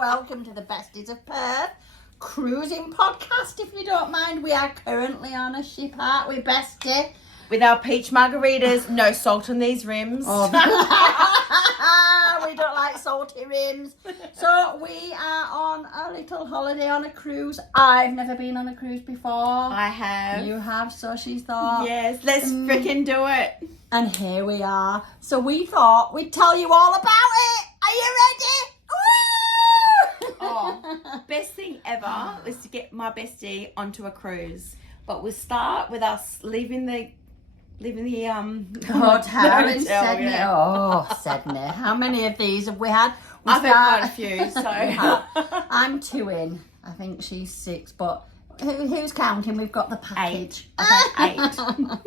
Welcome to the Besties of Perth cruising podcast. If you don't mind, we are currently on a ship, aren't we, Bestie? With our peach margaritas, no salt on these rims. Oh. We don't like salty rims. So we are on a little holiday on a cruise. I've never been on a cruise before. I have. You have, so she thought. Yes, let's freaking do it. And here we are. So we thought we'd tell you all about it. Are you ready? Woo! Oh, best thing ever was to get my bestie onto a cruise. But we'll start with us leaving the hotel in Sydney. Yeah. Oh, Sydney. How many of these have we had? I've had quite a few, so. I'm 2 in. I think she's 6, but who's counting? We've got the package. 8. Okay, 8.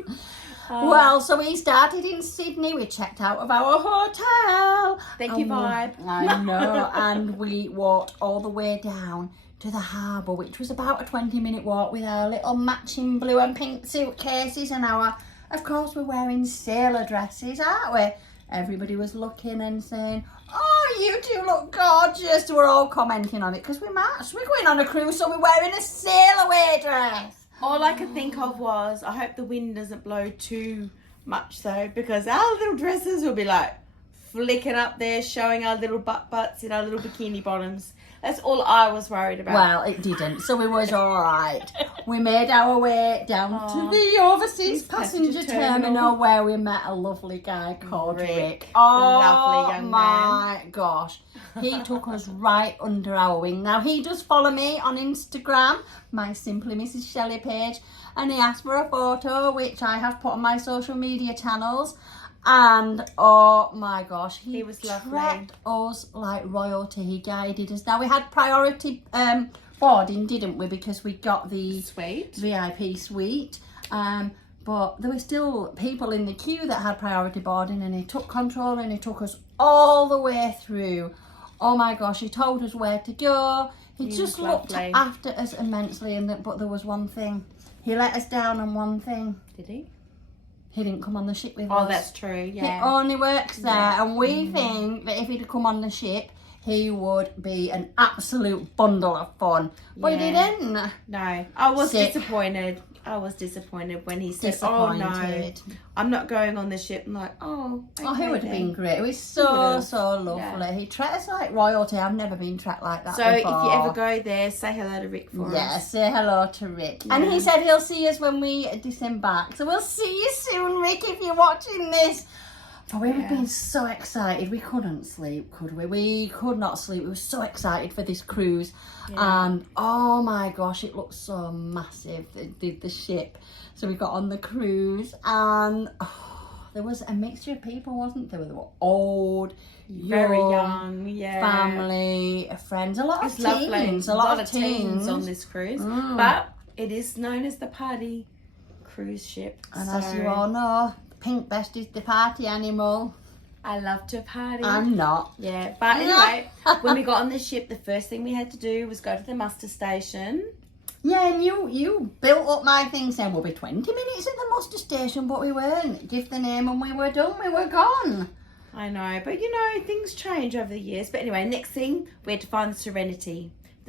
Well, so we started in Sydney. We checked out of our hotel. Thank you, vibe. I know. And we walked all the way down to the harbour, which was about a 20-minute walk with our little matching blue and pink suitcases and of course, we're wearing sailor dresses, aren't we? Everybody was looking and saying, oh, you two look gorgeous. We're all commenting on it because we matched. We're going on a cruise, so we're wearing a sail away dress. All I could think of was, I hope the wind doesn't blow too much though, because our little dresses will be like flicking up there, showing our little butts in our little bikini bottoms. That's all I was worried about. Well, it didn't, so it was all right. We made our way down to the overseas passenger terminal where we met a lovely guy called Rick. Oh, lovely young my gosh. He took us right under our wing. Now, he does follow me on Instagram, my Simply Mrs. Shelley page, and he asked for a photo, which I have put on my social media channels. And oh my gosh, he was lovely. treated us like royalty. He guided us. Now we had priority boarding, didn't we? Because we got the VIP suite. But there were still people in the queue that had priority boarding, and he took control and he took us all the way through. Oh my gosh, he told us where to go. He just looked after us immensely. But there was one thing. He let us down on one thing. Did he? He didn't come on the ship with us. Oh, that's true, yeah. He only works there, and we think that if he'd come on the ship, he would be an absolute bundle of fun. But he didn't. No, I was disappointed. I was disappointed when he said, oh no, I'm not going on the ship. I'm like, oh, okay, oh, he would have been great. It was so lovely. Yeah. He treated us like royalty. I've never been treated like that before. So if you ever go there, say hello to Rick for us. Yeah, say hello to Rick. Yeah. And he said he'll see us when we disembark. So we'll see you soon, Rick, if you're watching this. But we were being so excited. We couldn't sleep, could we? We could not sleep. We were so excited for this cruise. Yeah. And oh my gosh, it looked so massive, the ship. So we got on the cruise and there was a mixture of people, wasn't there? They were old, very young, family, friends, a lot of teens. A lot of teens on this cruise. But it is known as the party cruise ship. And as you all know, Pink Bestie's the party animal. I love to party. I'm not. Yeah, but anyway, when we got on the ship, the first thing we had to do was go to the muster station. Yeah, and you built up my thing saying we'll be 20 minutes at the muster station, but we weren't. Give the name and we were done. We were gone. I know, but you know, things change over the years. But anyway, next thing, we had to find the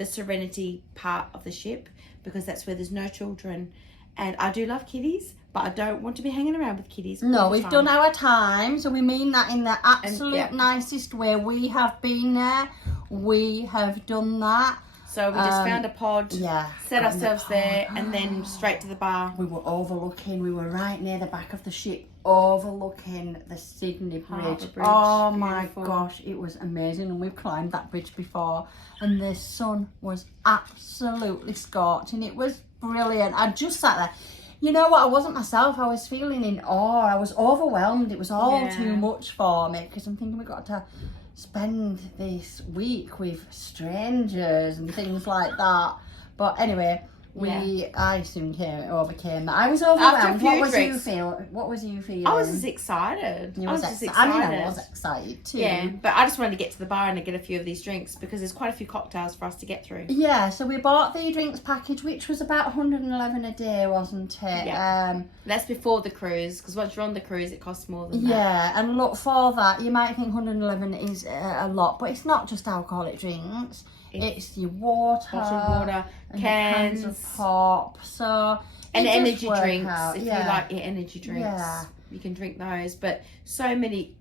Serenity part of the ship, because that's where there's no children. And I do love kitties, but I don't want to be hanging around with kitties. No, we've done our time, so we mean that in the absolute nicest way. We have been there. We have done that. So we just found a pod, set ourselves there, and then straight to the bar. We were right near the back of the ship, overlooking the Sydney Bridge. Oh my gosh, it was amazing. And we've climbed that bridge before, and the sun was absolutely scorching. It was brilliant. I just sat there. You know what? I wasn't myself. I was feeling in awe. I was overwhelmed. It was all too much for me, because I'm thinking we've got to spend this week with strangers and things like that. But anyway, I soon overcame that. I was overwhelmed. What was you feeling? I was just excited. I was excited too. Yeah, but I just wanted to get to the bar and get a few of these drinks because there's quite a few cocktails for us to get through. Yeah, so we bought the drinks package, which was about 111 a day, wasn't it? Yeah. That's before the cruise, because once you're on the cruise, it costs more than that. Yeah, and look, for that, you might think 111 is a lot, but it's not just alcoholic drinks. It's your bottled water, cans of pop, and energy drinks. If you like your energy drinks, you can drink those. But so many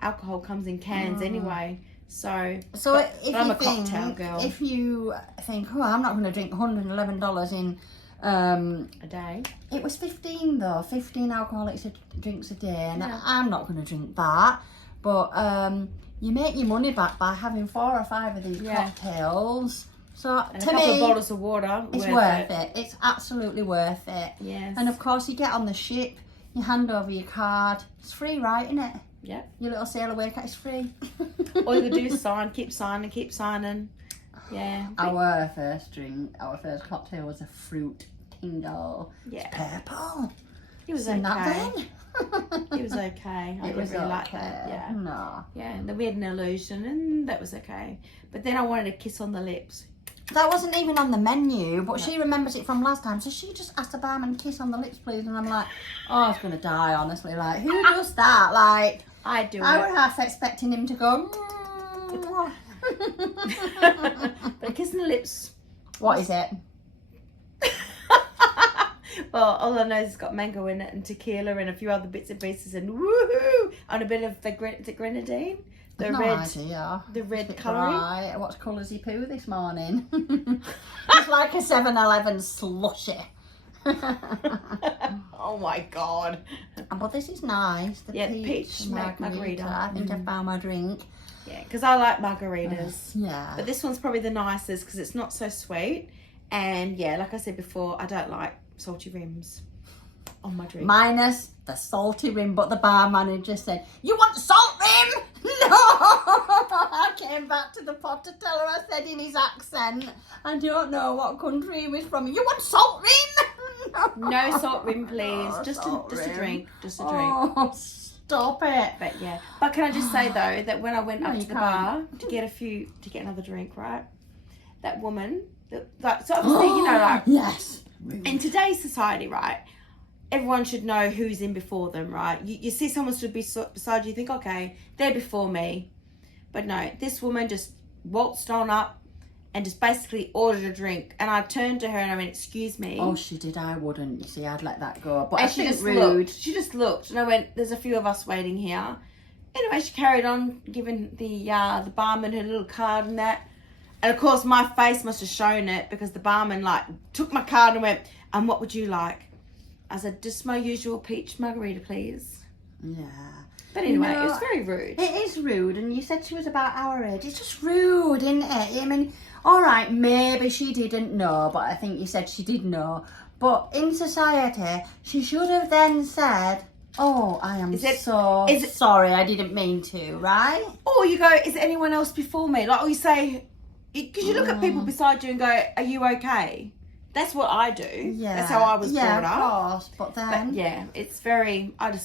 alcohol comes in cans anyway. So I'm a cocktail girl. If you think, oh, I'm not going to drink $111 in a day. It was 15 though, 15 alcoholic drinks a day, and I'm not going to drink that. But you make your money back by having 4 or 5 of these cocktails. So and to a couple me, of bottles of water. It's worth it. It's absolutely worth it. Yes. And of course, you get on the ship, you hand over your card. It's free, right? Isn't it? Yeah. Your little sailor away card is free. All you can do is keep signing. Yeah. Our first cocktail was a fruit tingle. Yeah. It's purple. It was okay. It was okay. I didn't really like that. Yeah. No. Yeah, and then we had an illusion, and that was okay. But then I wanted a kiss on the lips. That wasn't even on the menu, but she remembers it from last time, so she just asked the barman, kiss on the lips, please. And I'm like, oh, I was going to die, honestly. Like, who does that? Like, I do. I was half expecting him to go. But a kiss on the lips. What is it? Well, all I know is it's got mango in it and tequila and a few other bits and pieces and woohoo! And a bit of the grenadine. The red colouring. Right. What colour's he poo this morning? It's like a 7-Eleven slushy. Oh my god. But this is nice. The peach margarita. I think I found my drink. Yeah, because I like margaritas. Yeah. But this one's probably the nicest because it's not so sweet. And yeah, like I said before, I don't like salty rims on my drink. Minus the salty rim, but the bar manager said, "You want salt rim?" No! I came back to the pot to tell her. I said in his accent, I don't know what country he was from. You want salt rim? No salt rim, please. Just a drink. Just a drink. Oh, stop it. But yeah. But can I just say though that when I went up to the bar to get another drink, right? That woman, so obviously, you know, like yes. In today's society, right? Everyone should know who's in before them, right? You see someone stood beside you, you think, okay, they're before me. But no, this woman just waltzed on up and just basically ordered a drink. And I turned to her and I went, excuse me. Oh, she did. I wouldn't. You see, I'd let that go. But and she just rude. She just looked. And I went, there's a few of us waiting here. Anyway, she carried on giving the barman her little card and that. And of course, my face must have shown it because the barman like took my card and went, and what would you like? I said, just my usual peach margarita, please. Yeah. But anyway, it was very rude. It is rude, and you said she was about our age. It's just rude, isn't it? I mean, all right, maybe she didn't know, but I think you said she did know. But in society, she should have then said, oh, I am sorry, I didn't mean to, right? Or you go, is anyone else before me? Like, or you say, because you look at people beside you and go, are you okay? That's what I do. Yeah. That's how I was brought up. Yeah, of course. But then... yeah, it's very... A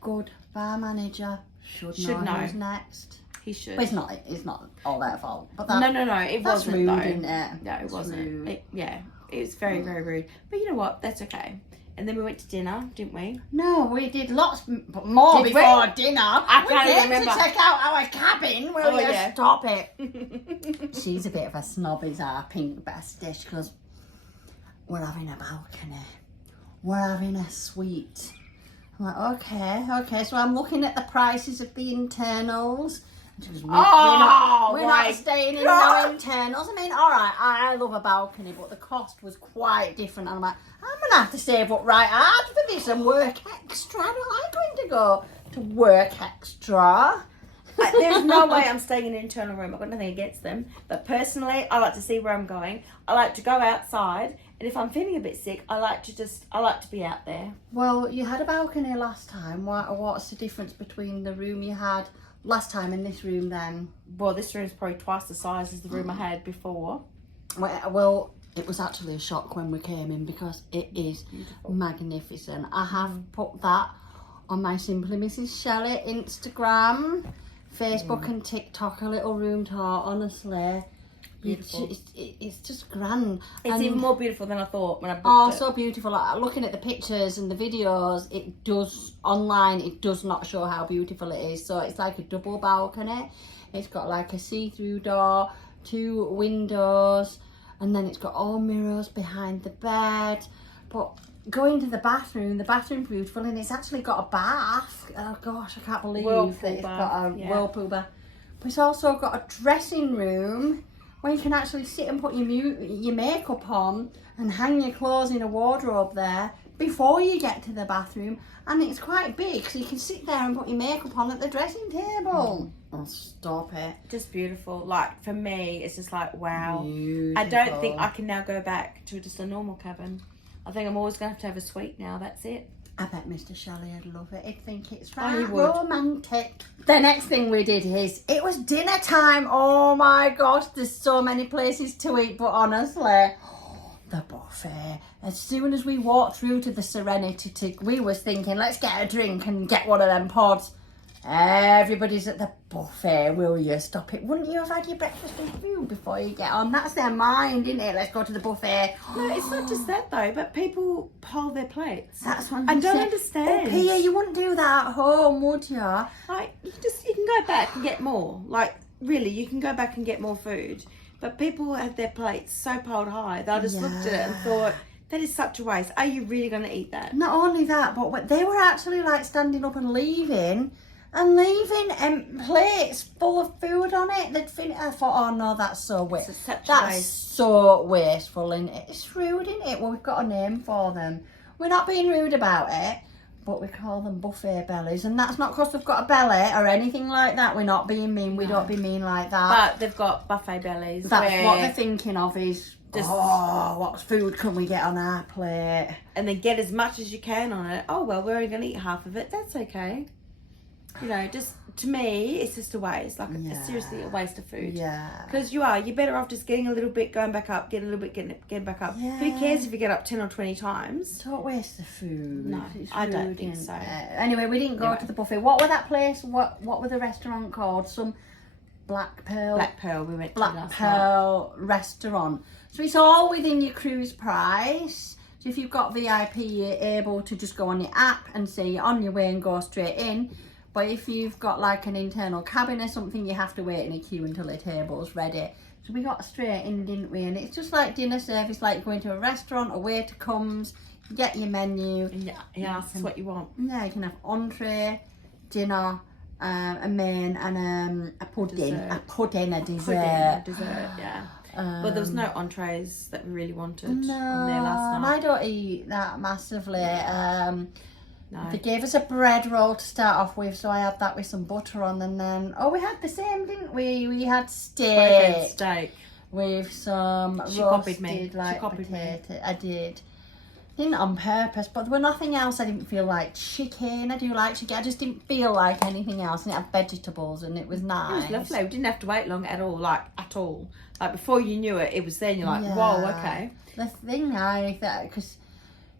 good bar manager should know who's next. He should. But it's not all their fault. But no. It wasn't, rude, though. Isn't it? No, it wasn't. It was very, very rude. But you know what? That's okay. And then we went to dinner, didn't we? No, we did lots more before dinner. I can't remember. To check out our cabin. Will you stop it? She's a bit of a snob, is our pink bestie. She goes, we're having a balcony. We're having a suite. I'm like, okay. So I'm looking at the prices of the internals. We're not staying in no internals. I mean, all right, I love a balcony, but the cost was quite different. And I'm like, I'm going to have to save up right hard for this and work extra. I'm not going to go to work extra. There's no way I'm staying in an internal room. I've got nothing against them. But personally, I like to see where I'm going. I like to go outside. And if I'm feeling a bit sick, I like to be out there. Well, you had a balcony last time. What's the difference between the room you had last time and this room then? Well, this room's probably twice the size as the room I had before. Well, it was actually a shock when we came in because it is Beautiful. magnificent. I have put that on my Simply Mrs. Shelley Instagram, Facebook and TikTok, a little room tour, honestly. Beautiful. It's just grand. It's And even more beautiful than I thought when I booked it. so beautiful. Like, looking at the pictures and the videos, it does not show how beautiful it is. So it's like a double balcony. It's got like a see-through door, 2 windows, and then it's got all mirrors behind the bed. But going to the bathroom's beautiful, and it's actually got a bath. Oh gosh, I can't believe that it's got a whirlpool bath. But it's also got a dressing room where you can actually sit and put your makeup on and hang your clothes in a wardrobe there before you get to the bathroom. And it's quite big, so you can sit there and put your makeup on at the dressing table. Oh, stop it. Just beautiful. Like, for me, it's just like, wow. Beautiful. I don't think I can now go back to just a normal cabin. I think I'm always going to have a suite now. That's it. I bet Mr. Shelley would love it. He'd think it's he right would. romantic. The next thing we did is, it was dinner time. Oh my gosh, there's so many places to eat, but honestly, the buffet. As soon as we walked through to the Serenity, we was thinking, let's get a drink and get one of them pods. Everybody's at the buffet, will you? Stop it. Wouldn't you have had your breakfast and food before you get on? That's their mind, isn't it? Let's go to the buffet. No, it's not just that though, but people pile their plates. That's what I don't understand. Oh, Pia, you wouldn't do that at home, would you? Like, you can go back and get more. Like, really, you can go back and get more food. But people had their plates so piled high that I just looked at it and thought, that is such a waste. Are you really going to eat that? Not only that, but they were actually like standing up and leaving plates full of food on it. They'd finished. I thought, oh no, that's so wasteful. That's so wasteful, and it's rude, isn't it? Well, we've got a name for them. We're not being rude about it, but we call them buffet bellies, and that's not because they've got a belly or anything like that. We're not being mean. We don't be mean like that. But they've got buffet bellies. That's what they're thinking of is, what food can we get on our plate? And then get as much as you can on it. Oh, well, we're only going to eat half of it. That's okay. You know, just to me, it's just a waste. Like, it's seriously a waste of food. Yeah. Because you're better off just getting a little bit, going back up, getting a little bit, getting back up. Yeah. Who cares if you get up 10 or 20 times? Don't waste the food. No, I don't think so. Anyway, we didn't go to the buffet. What were that place? What were the restaurant called? Some Black Pearl. Black Pearl we went to Black last Pearl restaurant. So it's all within your cruise price. So if you've got VIP, you're able to just go on your app and say you're on your way and go straight in. But if you've got like an internal cabin or something, you have to wait in a queue until the table's ready. So we got straight in, didn't we? And it's just like dinner service, like going to a restaurant, a waiter comes, you get your menu. And he asks what you want. Yeah, you can have entree, dinner, a main, and a pudding. Dessert. A pudding, a dessert. A dessert, yeah. Well, there was no entrees that we really wanted on there last night. I don't eat that massively. No. They gave us a bread roll to start off with, so I had that with some butter on, and then we had the same, didn't we? We had steak with some She roasted copied me. like She copied potato. I did. Didn't on purpose, but there were nothing else. I didn't feel like chicken. I do like chicken. I just didn't feel like anything else, and it had vegetables, and it was nice. It was lovely. We didn't have to wait long at all. Like before you knew it, it was there. And you're like, whoa, okay. The thing I thought, because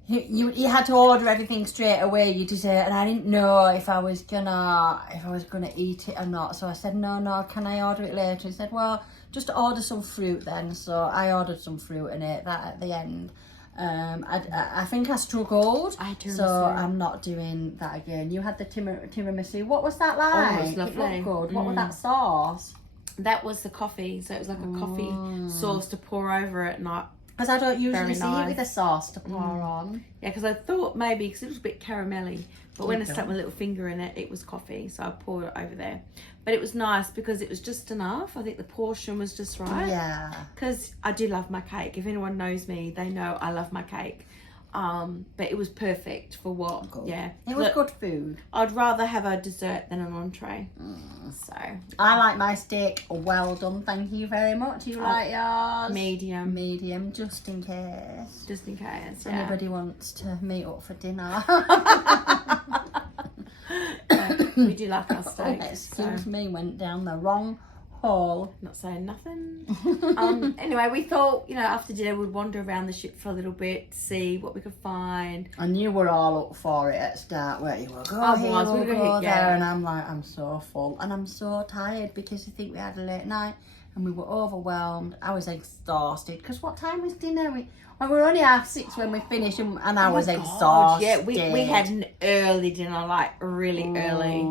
you had to order everything straight away, your dessert, and I didn't know if I was gonna eat it or not. So I said, no, can I order it later? He said, well, just order some fruit then. So I ordered some fruit and ate that at the end. I think I struggled, so I'm not doing that again. You had the tiramisu. What was that like? Oh, it was lovely. It looked good. What was that sauce? That was the coffee. So it was like a coffee sauce to pour over it, not. Because I don't usually see nice. it with a sauce to pour on. Yeah, because I thought maybe, because it was a bit caramelly, but when I stuck my little finger in it, it was coffee, so I poured it over there. But it was nice because it was just enough. I think the portion was just right. Yeah. Because I do love my cake. If anyone knows me, they know I love my cake. But it was perfect for what? Good. Yeah. It was good food. I'd rather have a dessert than an entree. So. I like my steak well done, thank you very much. You like yours? Medium. Medium, just in case. Just in case, If anybody wants to meet up for dinner. We do like our steak. Excuse me, went down the wrong Paul. Not saying nothing. Anyway, we thought, after dinner we'd wander around the ship for a little bit to see what we could find. And you were all up for it at start, weren't you? We'll go I here, was, we'll we were go hit, there. yeah. And I'm like, I'm so full. And I'm so tired because I think we had a late night and we were overwhelmed. I was exhausted. Because what time was dinner? We were only 6:30 when we finished and I was exhausted. Yeah, we had an early dinner, like really early.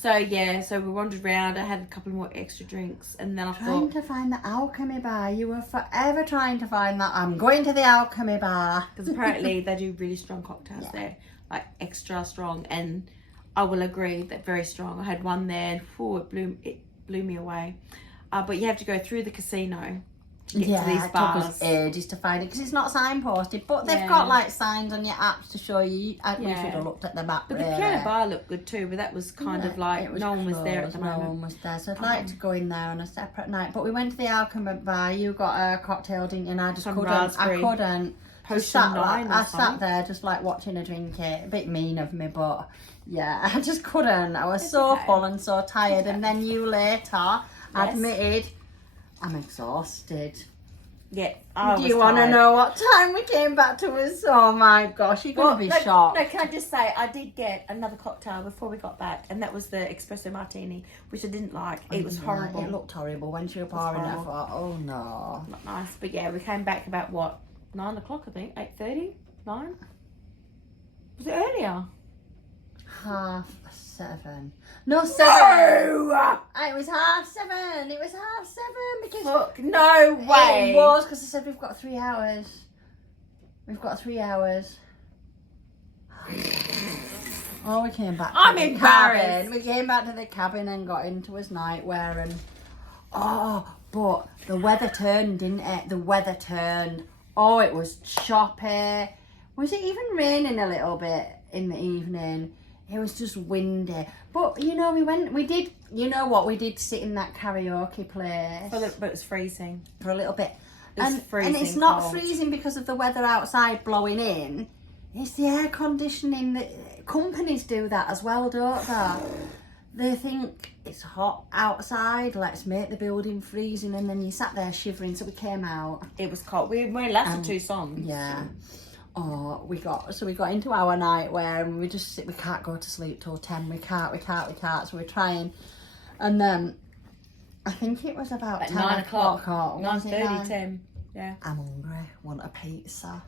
So we wandered around. I had a couple more extra drinks and then I Trying to find the alchemy bar. You were forever trying to find that. I'm going to the alchemy bar. Because apparently they do really strong cocktails there, like extra strong, and I will agree that very strong. I had one there and it blew me away. But you have to go through the casino to get to these bars. It took us ages to find it because it's not signposted, but they've got like signs on your apps to show you. We should have looked at the map. But the piano bar looked good too, but that was kind of like no one was there at the moment. No one was there, so I'd like to go in there on a separate night. But we went to the alchemy bar. You got a cocktail, didn't you? And I just couldn't. Raspberry. I couldn't. I sat there just like watching her drink it. A bit mean of me, but yeah, I just couldn't. I was so full and so tired. And then you later admitted, I'm exhausted. Yeah, Do you want to know what time we came back to us? Oh my gosh, you're going to be shocked. No, can I just say, I did get another cocktail before we got back, and that was the espresso martini, which I didn't like. It was horrible. It looked horrible when she was pouring it. I thought, oh no. Not nice. But yeah, we came back about 9 o'clock, I think. 8:30? 9? Was it earlier? 7:30. No, 7. No! It was 7:30. It was 7:30 because... Look, no way. It was because I said we've got 3 hours. We've got 3 hours. Oh, we came back to I'm the embarrassed. cabin. We came back to the cabin and got into his nightwear and... but the weather turned, didn't it? The weather turned. Oh, it was choppy. Was it even raining a little bit in the evening? It was just windy. But, we did sit in that karaoke place. But it was freezing. For a little bit. Freezing and it's not cold. freezing because of the weather outside blowing in. It's the air conditioning. That companies do that as well, don't they? They think it's hot outside, let's make the building freezing, and then you sat there shivering, so we came out. It was cold. We only lasted 2 songs. Yeah. Oh, we got into our nightwear and we can't go to sleep till 10. We can't. So we're trying. And then I think it was about at 10 9 o'clock. 9:30, 10. Yeah. I'm hungry, want a pizza.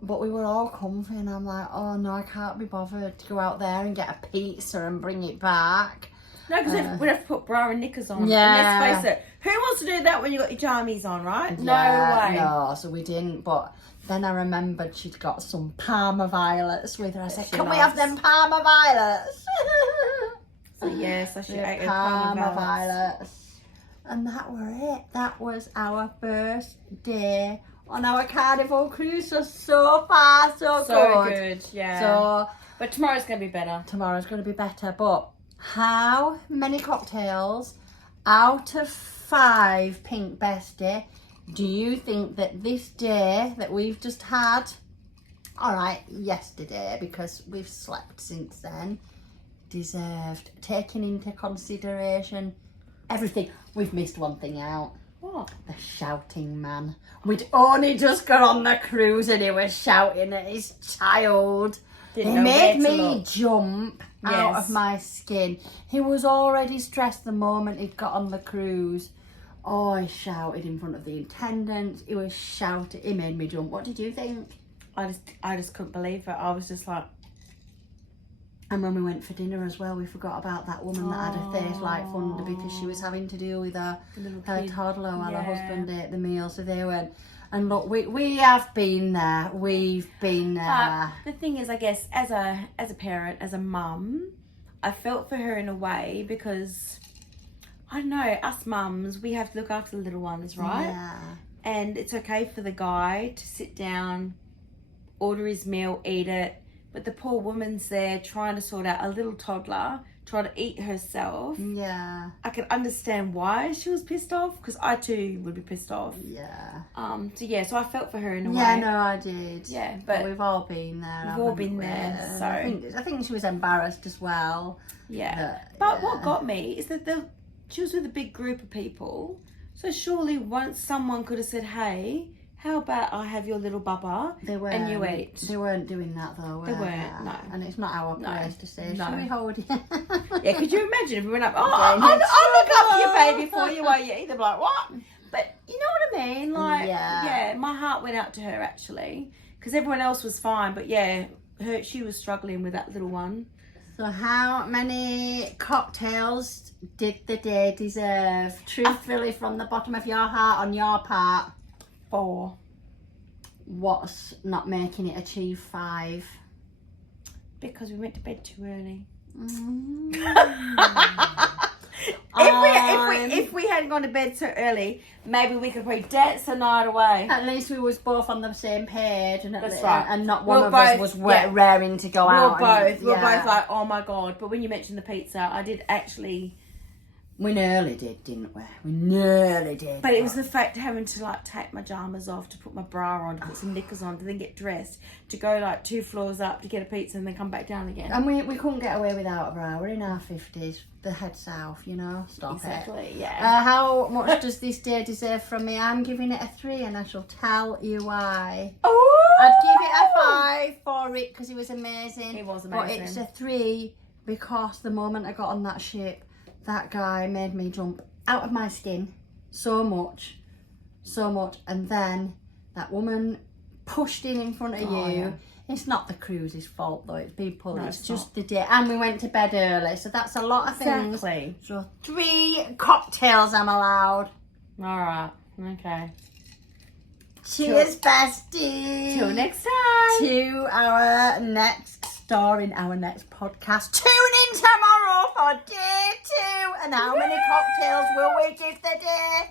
But we were all comfy and I'm like, oh no, I can't be bothered to go out there and get a pizza and bring it back. No, because we'd have to put bra and knickers on. Yeah. And let's face it, who wants to do that when you got your jammies on, right? Yeah, no way. No, so we didn't. But then I remembered she'd got some Parma violets with her. I said, can we have them Parma violets? So she ate Parma violets. And that were it. That was our first day on our Carnival cruise. So far, so good. Yeah. So, but tomorrow's going to be better. Tomorrow's going to be better. But how many cocktails out of 5, Pink Bestie, do you think that this day that we've just had, all right, yesterday, because we've slept since then, deserved, taking into consideration everything? We've missed one thing out. What? The shouting man. We'd only just got on the cruise and he was shouting at his child. He made me jump out of my skin. He was already stressed the moment he'd got on the cruise. Oh, he shouted in front of the attendants. He was shouting. He made me jump. What did you think? I just couldn't believe it. I was just like... And when we went for dinner as well, we forgot about that woman that had her face like thunder because she was having to deal with her toddler while her husband ate the meal. So they went... And look, we have been there. We've been there. The thing is, I guess, as a parent, as a mum, I felt for her in a way because, I don't know, us mums, we have to look after the little ones, right? Yeah. And it's okay for the guy to sit down, order his meal, eat it. But the poor woman's there trying to sort out a little toddler, trying to eat herself. Yeah. I can understand why she was pissed off because I too would be pissed off. Yeah. So I felt for her in a way. Yeah, no, I did. Yeah, but we've all been there. We've all been there. So I think she was embarrassed as well. Yeah. But what got me is that she was with a big group of people. So surely once someone could have said, hey, how about I have your little bubba and you eat? They weren't doing that though, They weren't, no. And it's not our place to say, No. shall we hold it? Yeah, could you imagine if we went up, I'll look after your baby for you while you eat? They'd be like, what? But you know what I mean? Like, yeah, my heart went out to her actually. Because everyone else was fine, but yeah, she was struggling with that little one. So how many cocktails did the day deserve? Truthfully, from the bottom of your heart, on your part. 4. What's not making it achieve 5? Because we went to bed too early. If we hadn't gone to bed so early, maybe we could probably dance the night away. At least we was both on the same page, and That's right. And not one of us was raring to go out. We were both like, oh my god. But when you mentioned the pizza, I did actually. We nearly did, didn't we? We nearly did. But it was the fact of having to like take my pajamas off, to put my bra on, to put some knickers on, to then get dressed, to go like 2 floors up to get a pizza and then come back down again. And we couldn't get away without a bra. We're in our 50s. The head south, you know. Stop exactly, it. Yeah. How much does this day deserve from me? I'm giving it a 3, and I shall tell you why. Oh! I'd give it a 5 for it because it was amazing. It was amazing. But it's a 3 because the moment I got on that ship, that guy made me jump out of my skin so much. And then that woman pushed in front of you. Yeah. It's not the cruise's fault though, it's people, No, it's it's just the day. And we went to bed early, so that's a lot of things. Exactly. So 3 cocktails I'm allowed. Alright, okay. Cheers, besties. Till next time. To our next star in our next podcast. Tune in tomorrow for day 2. And how many cocktails will we give the day?